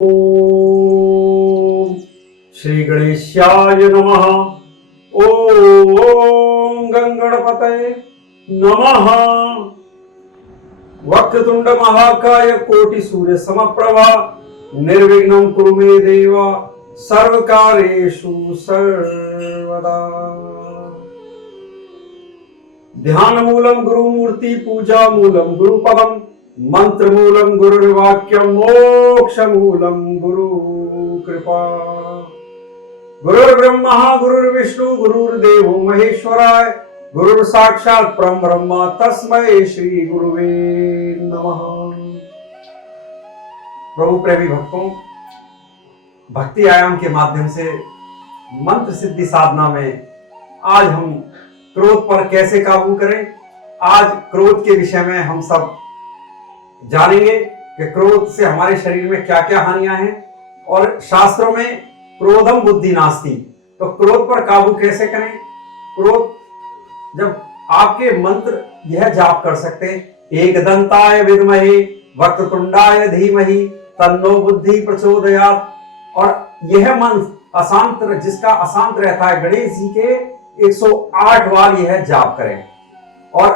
ओम श्री गणेशाय नमः। ओम गंगणपतये नमः। वक्रतुंड महाकाय कोटि सूर्य समप्रभा निर्विघ्नं कुरु मे देव सर्वकार्येषु सर्वदा। ध्यान मूलम गुरु मूर्ति पूजा मूलम गुरुपदम मंत्र मूलम गुरुर्वाक्यम मोक्ष मूलम गुरु कृपा। गुरुर्ब्रह्मा गुरुर्विष्णु गुरुर्देवो महेश्वराय गुरुर् साक्षात् परम ब्रह्म तस्मै श्री गुरुवे नमः। प्रभु प्रेमी भक्तों, भक्ति आयाम के माध्यम से मंत्र सिद्धि साधना में आज हम क्रोध पर कैसे काबू करें, आज क्रोध के विषय में हम सब जानेंगे कि क्रोध से हमारे शरीर में क्या क्या हानियां हैं। और शास्त्रों में क्रोधम बुद्धि नास्ति, तो क्रोध पर काबू कैसे करें। क्रोध जब आपके मंत्र यह जाप कर सकते हैं, एक दंताय विद्महे वक्रतुंडाय धीमहि तन्नो बुद्धि प्रचोदयात्। और यह मंत्र अशांत, जिसका अशांत रहता है, गणेश जी के 108 बार यह जाप करें। और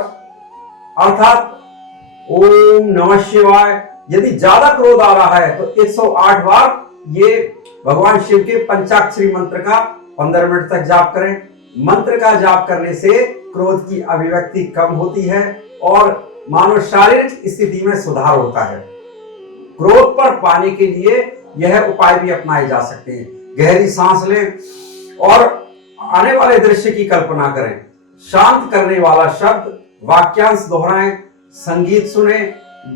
अर्थात ओम नमः शिवाय, यदि ज्यादा क्रोध आ रहा है तो 108 बार ये भगवान शिव के पंचाक्षरी मंत्र का 15 मिनट तक जाप करें। मंत्र का जाप करने से क्रोध की अभिव्यक्ति कम होती है और मानव शारीरिक स्थिति में सुधार होता है। क्रोध पर पाने के लिए यह उपाय भी अपनाए जा सकते हैं। गहरी सांस लें और आने वाले दृश्य की कल्पना करें। शांत करने वाला शब्द वाक्यांश दोहराएं, संगीत सुने,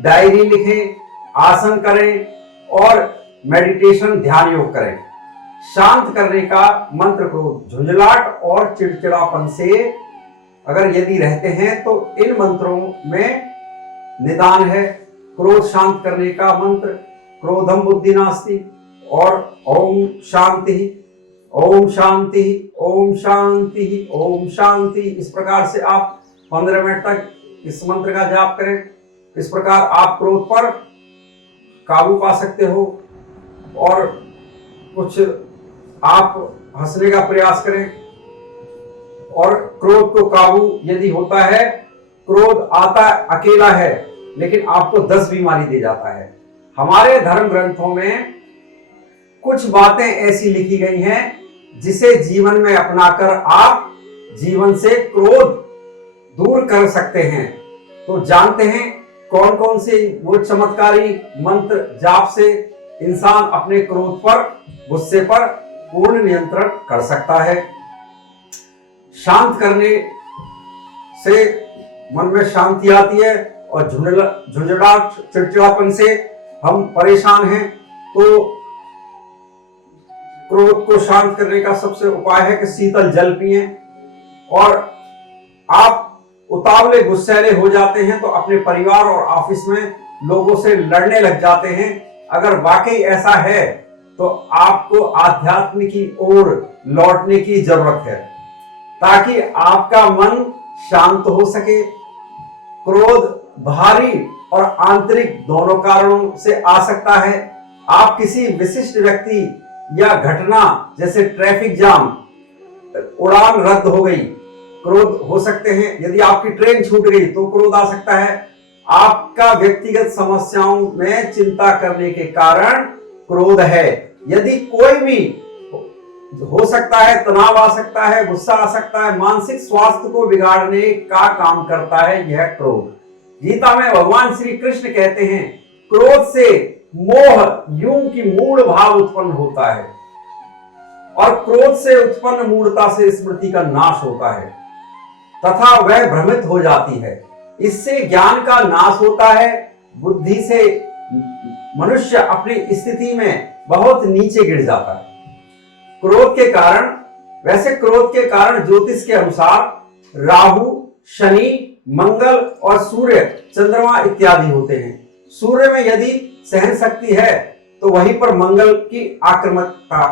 डायरी लिखें, आसन करें और मेडिटेशन ध्यान योग करें। शांत करने का मंत्र क्रोध, झुंझलाहट और चिड़चिड़ापन से अगर यदि रहते हैं तो इन मंत्रों में निदान है। क्रोध शांत करने का मंत्र क्रोधम बुद्धि नास्ति और ओम शांति ओम शांति ओम शांति ओम शांति। इस प्रकार से आप 15 मिनट तक इस मंत्र का जाप करें। इस प्रकार आप क्रोध पर काबू पा सकते हो। और कुछ आप हंसने का प्रयास करें और क्रोध को काबू यदि होता है, क्रोध आता अकेला है लेकिन आपको 10 बीमारी दे जाता है। हमारे धर्म ग्रंथों में कुछ बातें ऐसी लिखी गई हैं जिसे जीवन में अपनाकर आप जीवन से क्रोध दूर कर सकते हैं। तो जानते हैं कौन कौन से वो चमत्कारी मंत्र जाप से इंसान अपने क्रोध पर, गुस्से पर पूर्ण नियंत्रण कर सकता है। शांत करने से मन में शांति आती है और झुंझलाहट चिड़चिड़ापन से हम परेशान हैं। तो क्रोध को शांत करने का सबसे उपाय है कि शीतल जल पिएं। और आप उतावले गुस्सैले हो जाते हैं तो अपने परिवार और ऑफिस में लोगों से लड़ने लग जाते हैं। अगर वाकई ऐसा है तो आपको आध्यात्म की ओर लौटने की जरूरत है ताकि आपका मन शांत हो सके। क्रोध बाहरी और आंतरिक दोनों कारणों से आ सकता है। आप किसी विशिष्ट व्यक्ति या घटना जैसे ट्रैफिक जाम, उड़ान रद्द हो गई, क्रोध हो सकते हैं। यदि आपकी ट्रेन छूट गई तो क्रोध आ सकता है। आपका व्यक्तिगत समस्याओं में चिंता करने के कारण क्रोध है। यदि कोई भी हो सकता है, तनाव आ सकता है, गुस्सा आ सकता है, मानसिक स्वास्थ्य को बिगाड़ने का काम करता है यह क्रोध। गीता में भगवान श्री कृष्ण कहते हैं, क्रोध से मोह यूं की मूढ़ भाव उत्पन्न होता है और क्रोध से उत्पन्न मूढ़ता से स्मृति का नाश होता है तथा वह भ्रमित हो जाती है। इससे ज्ञान का नाश होता है। बुद्धि से मनुष्य अपनी स्थिति में बहुत नीचे गिर जाता है। क्रोध के कारण, वैसे क्रोध के कारण ज्योतिष के अनुसार राहु, शनि, मंगल और सूर्य, चंद्रमा इत्यादि होते हैं। सूर्य में यदि सहन शक्ति है तो वहीं पर मंगल की आक्रामकता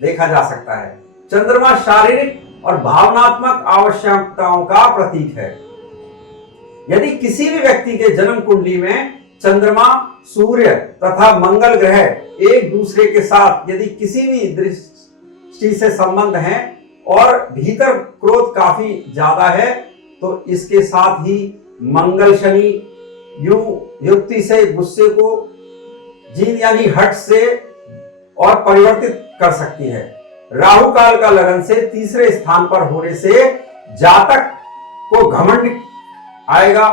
देखा जा सकता है। चंद्रमा शारीरिक और भावनात्मक आवश्यकताओं का प्रतीक है। यदि किसी भी व्यक्ति के जन्म कुंडली में चंद्रमा, सूर्य तथा मंगल ग्रह एक दूसरे के साथ यदि किसी भी दृष्टि से संबंध है और भीतर क्रोध काफी ज्यादा है तो इसके साथ ही मंगल शनि युक्ति से गुस्से को जीत यानी हट से और परिवर्तित कर सकती है। राहु काल का लगन से तीसरे स्थान पर होने से जातक को घमंड आएगा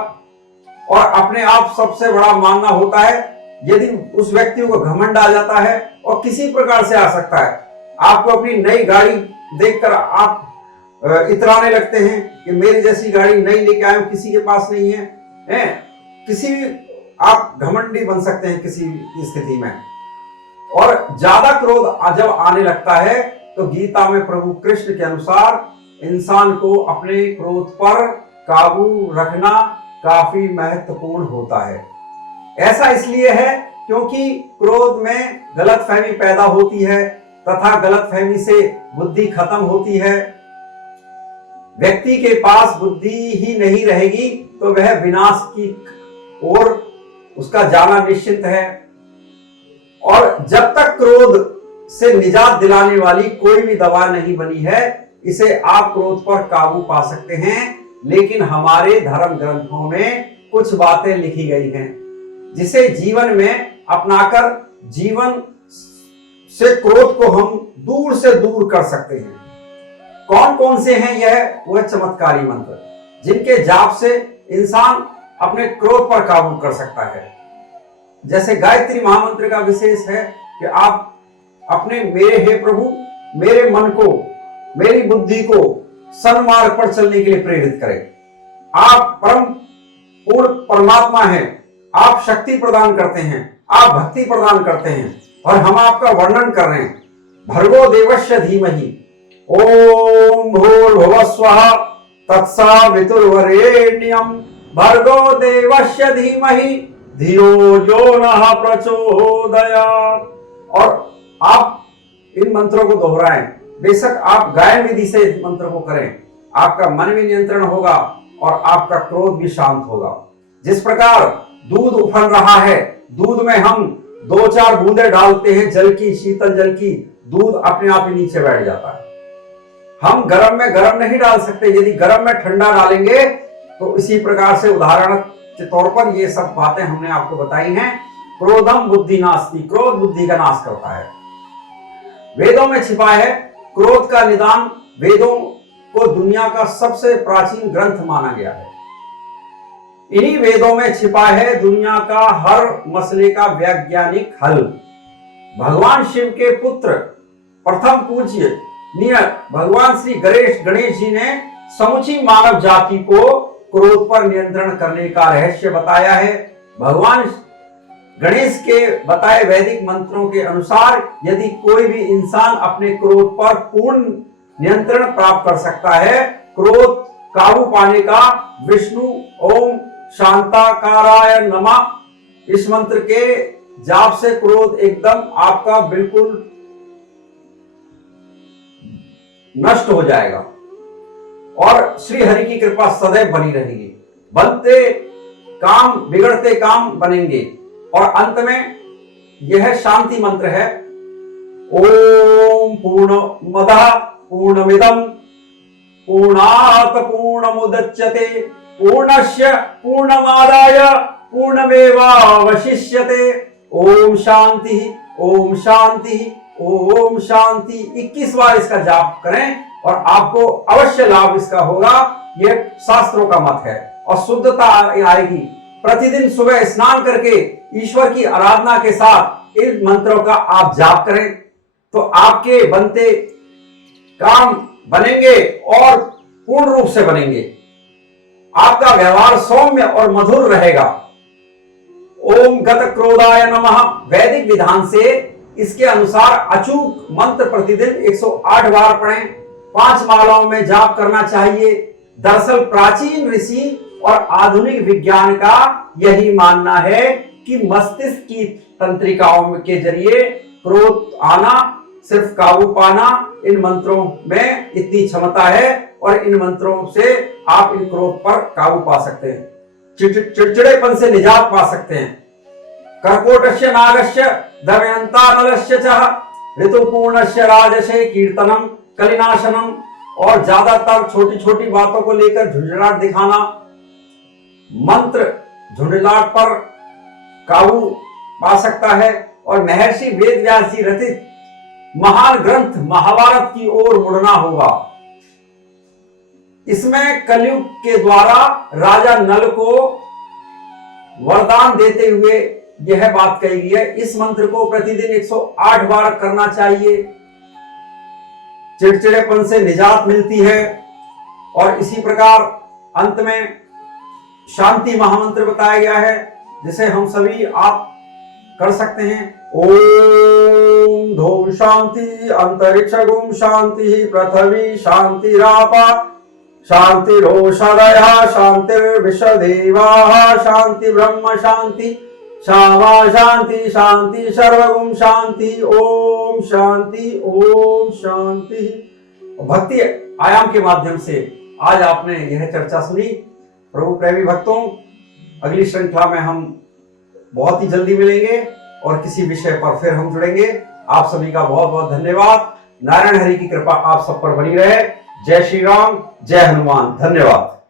और अपने आप सबसे बड़ा मानना होता है। यदि उस व्यक्ति को घमंड आ जाता है और किसी प्रकार से आ सकता है, आपको अपनी नई गाड़ी देखकर आप इतराने लगते हैं कि मेरी जैसी गाड़ी नई लेके आए हो, किसी के पास नहीं है, किसी भी आप घमंडी बन सकते हैं किसी स्थिति में। और ज्यादा क्रोध जब आने लगता है तो गीता में प्रभु कृष्ण के अनुसार इंसान को अपने क्रोध पर काबू रखना काफी महत्वपूर्ण होता है। ऐसा इसलिए है क्योंकि क्रोध में गलतफहमी पैदा होती है तथा गलतफहमी से बुद्धि खत्म होती है। व्यक्ति के पास बुद्धि ही नहीं रहेगी तो वह विनाश की ओर उसका जाना निश्चित है। और जब तक क्रोध से निजात दिलाने वाली कोई भी दवा नहीं बनी है, इसे आप क्रोध पर काबू पा सकते हैं। लेकिन हमारे धर्म ग्रंथों में कुछ बातें लिखी गई हैं जिसे जीवन में अपनाकर जीवन से क्रोध को हम दूर से दूर कर सकते हैं। कौन कौन से हैं वह चमत्कारी मंत्र जिनके जाप से इंसान अपने क्रोध पर काबू कर सकता है। जैसे गायत्री महामंत्र का विशेष है कि आप अपने मेरे हे प्रभु मेरे मन को मेरी बुद्धि को सन्मार्ग पर चलने के लिए प्रेरित करें। आप परम पूर्ण परमात्मा हैं, आप शक्ति प्रदान करते हैं, आप भक्ति प्रदान करते हैं और हम आपका वर्णन कर रहे हैं। भर्गो देवस्य धीमहि ओम भूर्भुवः स्वः तत्सवितुर्वरेण्यं भर्गो देवस्य धीमहि धियो यो नः प्रचोदयात्। और आप इन मंत्रों को दोहराएं। बेशक आप गायन विधि से इस मंत्र को करें, आपका मन भी नियंत्रण होगा और आपका क्रोध भी शांत होगा। जिस प्रकार दूध उफल रहा है, दूध में हम 2-4 बूंदे डालते हैं जल की, शीतल जल की, दूध अपने आप ही नीचे बैठ जाता है। हम गर्म में गर्म नहीं डाल सकते, यदि गर्म में ठंडा डालेंगे तो इसी प्रकार से उदाहरण के तौर पर ये सब बातें हमने आपको बताई हैं। क्रोधम बुद्धि नास्ति, क्रोध बुद्धि का नाश करता है। वेदों में छिपा है क्रोध का निदान। वेदों को दुनिया का सबसे प्राचीन ग्रंथ माना गया है। इन्हीं वेदों में छिपा है दुनिया का हर मसले का वैज्ञानिक हल। भगवान शिव के पुत्र प्रथम पूज्य भगवान श्री गणेश जी ने समुची मानव जाति को क्रोध पर नियंत्रण करने का रहस्य बताया है। भगवान गणेश के बताए वैदिक मंत्रों के अनुसार यदि कोई भी इंसान अपने क्रोध पर पूर्ण नियंत्रण प्राप्त कर सकता है, क्रोध काबू पाने का विष्णु ओम शांताकाराय नमः इस मंत्र के जाप से क्रोध एकदम आपका बिल्कुल नष्ट हो जाएगा और श्री हरि की कृपा सदैव बनी रहेगी। बनते काम बिगड़ते काम बनेंगे। और अंत में यह शांति मंत्र है ओम पूर्णमदः पूर्णमिदं पूर्णात् पूर्णमुदच्यते पूर्णस्य पूर्णमादाय पूर्णमेवावशिष्यते। ओम शांति ओम शांति ओम शांति 21 बार इसका जाप करें और आपको अवश्य लाभ इसका होगा। यह शास्त्रों का मत है और शुद्धता आएगी। प्रतिदिन सुबह स्नान करके ईश्वर की आराधना के साथ इन मंत्रों का आप जाप करें तो आपके बनते काम बनेंगे और पूर्ण रूप से बनेंगे। आपका व्यवहार सौम्य और मधुर रहेगा। ओम गत क्रोधाय नमः वैदिक विधान से इसके अनुसार अचूक मंत्र प्रतिदिन 108 बार पढ़ें। 5 मालाओं में जाप करना चाहिए। दरअसल प्राचीन ऋषि और आधुनिक विज्ञान का यही मानना है कि मस्तिष्क की तंत्रिकाओं के जरिए क्रोध आना, सिर्फ काबू पाना, इन मंत्रों में इतनी क्षमता है और इन मंत्रों से आप इन क्रोध पर काबू पा सकते हैं, चिड़चिड़ेपन से निजात पा सकते हैं। कर्कोटस्य नागस्य दमयंता नलस्य च ऋतुपूर्णस्य राजसे कीर्तनम कलिनाशनम। और ज्यादातर छोटी छोटी बातों को लेकर झुंझुलाहट दिखाना, मंत्र झुंझुलाहट पर काबू पा सकता है। और महर्षि वेदव्यास जी रचित महान ग्रंथ महाभारत की ओर मुड़ना होगा। इसमें कलयुग के द्वारा राजा नल को वरदान देते हुए यह बात कही गई है, इस मंत्र को प्रतिदिन 108 बार करना चाहिए। चिड़चिड़ेपन से निजात मिलती है। और इसी प्रकार अंत में शांति महामंत्र बताया गया है, जिसे हम सभी आप कर सकते हैं। ओम धूम शांति अंतरिक्ष गुम शांति पृथ्वी शांतिरापा शांतिरोषधयः शांतिर्विश्वदेवाः शांति ब्रह्म शांति श्यामा शांति शांति सर्वगुम शांति ओम शांति ओम शांति। भक्ति आयाम के माध्यम से आज आपने यह चर्चा सुनी। प्रभु प्रेमी भक्तों, अगली श्रृंखला में हम बहुत ही जल्दी मिलेंगे और किसी विषय पर फिर हम जुड़ेंगे। आप सभी का बहुत बहुत धन्यवाद। नारायण हरि की कृपा आप सब पर बनी रहे। जय श्री राम, जय हनुमान। धन्यवाद।